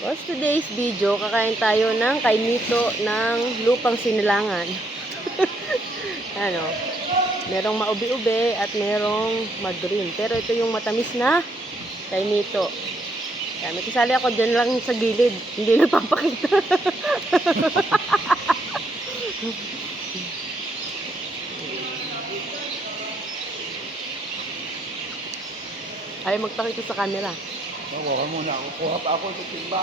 For today's video, kakain tayo ng kainito ng lupang sinilangan. Ano, merong maubi-ube at merong mag-green. Pero ito yung matamis na kainito. Kaya may kasali ako dyan lang sa gilid. Hindi nagpapakita. Ay, magpakita sa camera. Bawa muna ako. Kuha pa ako sa timba.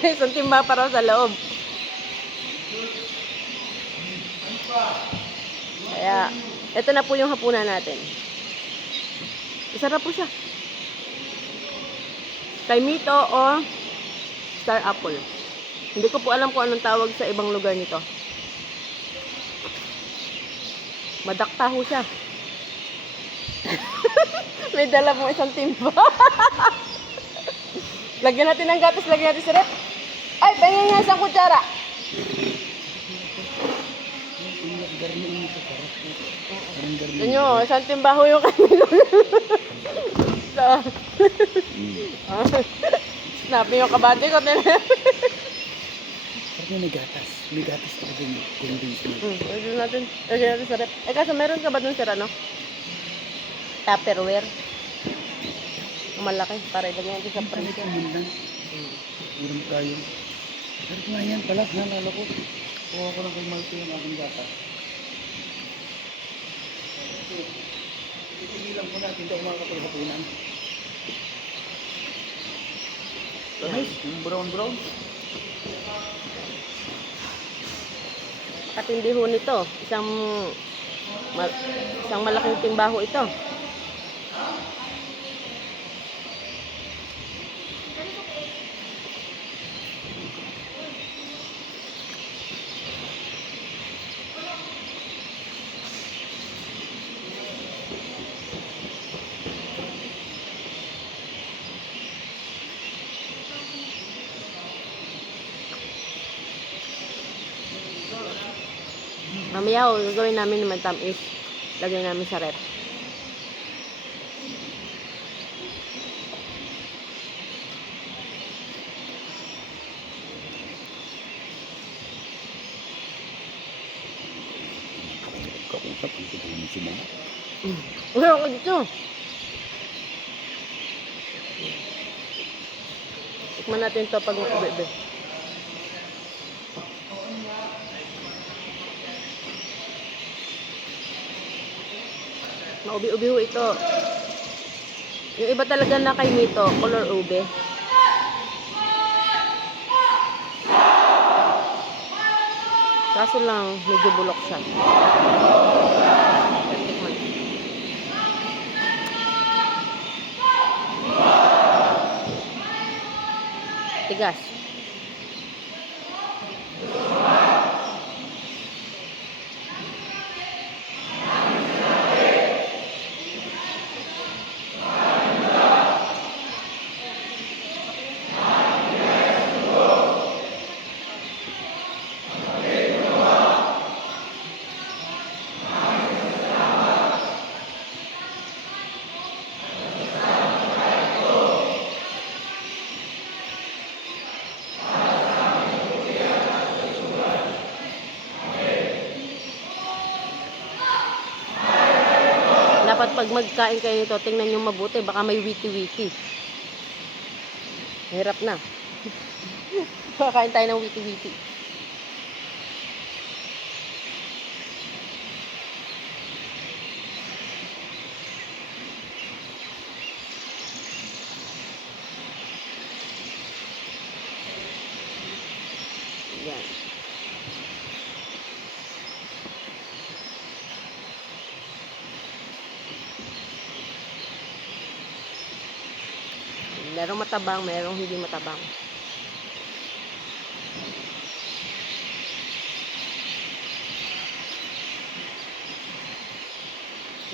May isang timba pa raw sa loob. Kaya, ito na po yung hapunan natin. Masarap po siya. Kaimito o star apple. Hindi ko po alam kung anong tawag sa ibang lugar nito. Madakta ho siya. May dala mo isang timba. Lagyan natin ng gatas, lagyan natin sa rep. Ay, pahingin nga isang kutsara. Ito nyo, isang timba ho yung kanino. So, snapping yung kabate ko. Parang may gatas. May gatas talaga yung condensed. Lagyan natin sa rep. Eh, kaso meron ka ba dun sir, ano? Tupperware. Malaki, para ilagyan natin sa freezer. Ulam tayo. Pero nga yan pala, nalala ko. Kuha ko lang kay Marco yung aking gatas. Itigilan ko natin daw mga kapalhapunan. Tamis, yung brown. Katindi ho nito. Isang malaking timbaho ito. Mamaya ho, gagawin namin naman tamis. Lagyan namin sa rep. Kausap ang tutulong si Mama. Uy, ako dito. Tikman natin ito pag makabebe. Maubi-ubi ho ito. Yung iba talaga na kay Mito, color ube. Kaso lang, medyo bulok siya. Tigas. Dapat pag magkain kayo nito, tingnan nyo mabuti. Baka may wiki-wiki. Hirap na. Kakain tayo ng wiki-wiki. Yan. Merong matabang, merong hindi matabang.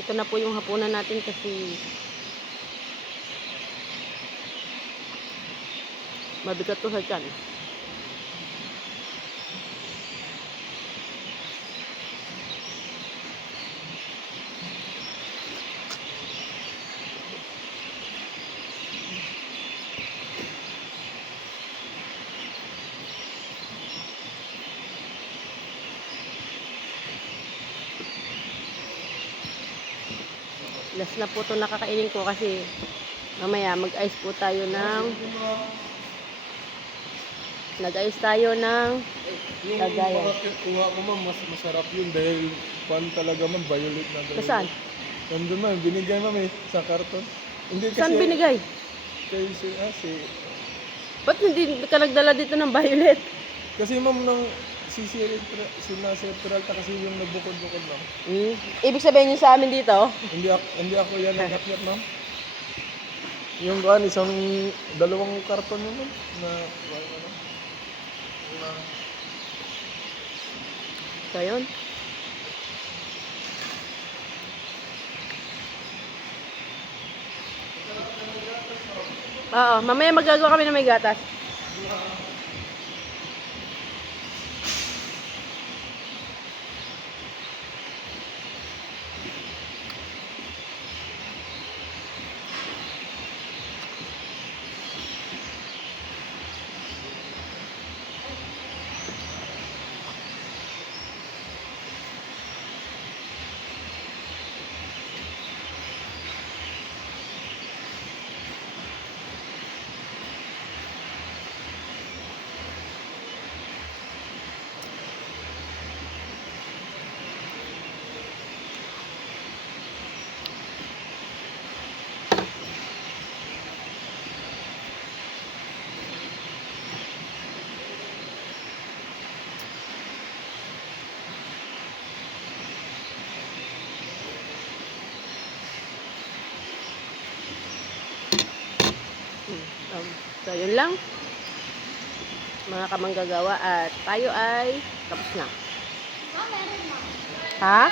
Ito na po yung hapunan natin kasi mabigat to sa tiyan. Last na po ito nakakainin ko kasi mamaya mag-ice po tayo ng nag-ice tayo ng Yung lagayan. mga kuha ko ma'am, mas masarap yun dahil pan talaga man, violet na violet. Saan? Nandun ma'am, binigay ma'am sa karton. Hindi kasi, Saan binigay? Kay Ba't hindi ka nagdala dito ng violet? kasi ma'am, nang sina Sir Peralta kasi yung nagbukod-bukod ma'am. Ibig sabihin nyo sa amin dito? Hindi ako yan nag-akyat ma'am. Yung isang dalawang karton yun ma'am, na So, yun. Oo, mamaya magagawa kami ng may gatas. So, yun lang. Mga kamanggagawa at tayo ay tapos na. Ha?